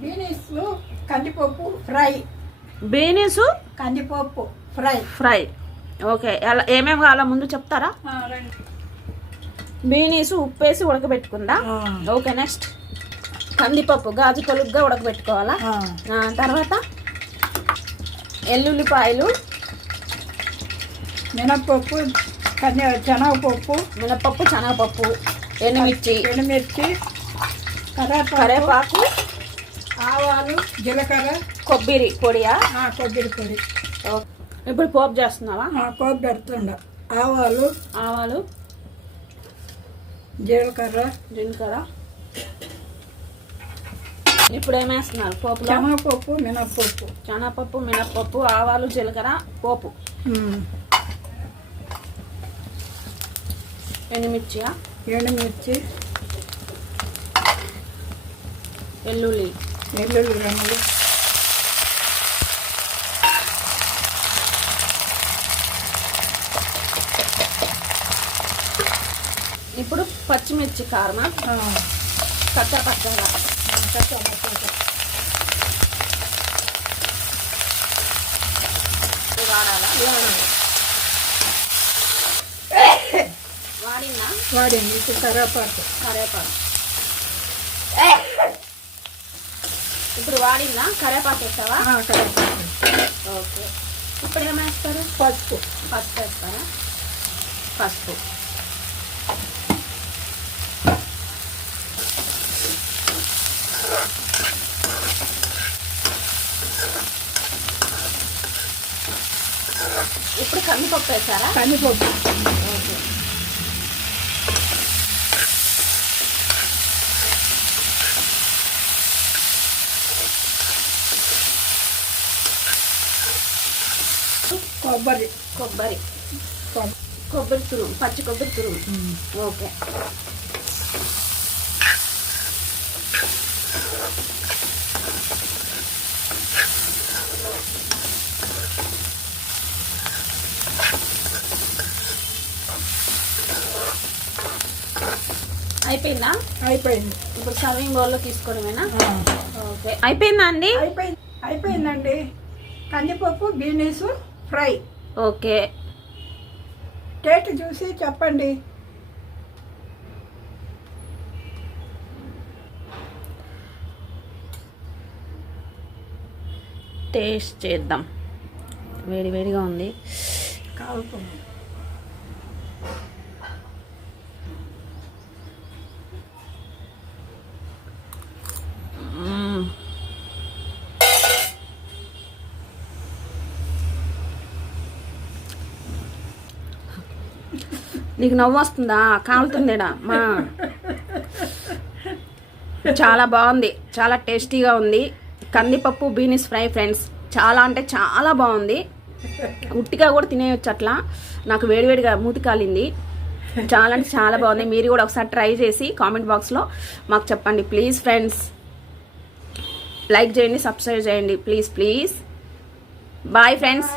Beans కందిపప్పు fry. Beans కందిపప్పు fry. Okay, అలా ఏమేమి కావాలో ముందు చెప్తారా? బీనీసు ఉప్పేసి ఉడకబెట్టుకుందా. ఓకే, నెక్స్ట్ కందిపప్పు గాజు పొలుగ్గా ఉడకబెట్టుకోవాలా. తర్వాత ఎల్లుల్లిపాయలు, మినప్పప్పు, శనగపప్పు, ఎండుమిర్చి, కరేపాకు, ఆవాలు, జీలకర్ర, కొబ్బరి పొడియా? కొబ్బరి పొడి. ఇప్పుడు పోపు చేస్తున్నావా? పోపు పెడుతుండ. ఆవాలు, జీలకర్ర. ఇప్పుడు ఏమేస్తున్నారు పోపులో? శనగపప్పు, మినప్పప్పు, ఆవాలు, జీలకర్ర, పోపు. ఎండుమిర్చి, వెల్లుల్లి రెమ్మలు, ఇప్పుడు పచ్చిమిర్చి కారమా? పచ్చగా వాడాలా? వాడింది. ఇప్పుడు కరేపాకు. ఇప్పుడు వాడిందా? కరేపాకు వేస్తావా? ఓకే, ఇప్పుడు ఏమేస్తారు? పసుపు వేస్తారా? పసుపు. ఇప్పుడు కందిపప్పు వేస్తారా? కందిపప్పు. ఓకే, కొబ్బరి తురుము, పచ్చి కొబ్బరి తురుము. ఓకే, అయిపోయిందా? అయిపోయింది. ఇప్పుడు సర్వింగ్ బౌల్లో తీసుకోవడమేనా? ఓకే, అయిపోయిందా అండి? అయిపోయిందండి. కందిపప్పు బీనీస్ ఫ్రై. ఓకే, టేస్ట్ చూసి చెప్పండి. టేస్ట్ చేద్దాం. వేడిగా ఉంది. కాలుతుంది. నీకు నవ్వు వస్తుందా? కాలుతుందేడా మా. చాలా బాగుంది, చాలా టేస్టీగా ఉంది. కందిపప్పు బీనీస్ ఫ్రై ఫ్రెండ్స్, చాలా అంటే చాలా బాగుంది. ఉట్టిగా కూడా తినేయచ్చు అట్లా. నాకు వేడిగా మూతి కాలింది. చాలా అంటే చాలా బాగుంది. మీరు కూడా ఒకసారి ట్రై చేసి కామెంట్ బాక్స్లో మాకు చెప్పండి ప్లీజ్ ఫ్రెండ్స్. లైక్ చేయండి, సబ్స్క్రైబ్ చేయండి ప్లీజ్. Bye friends.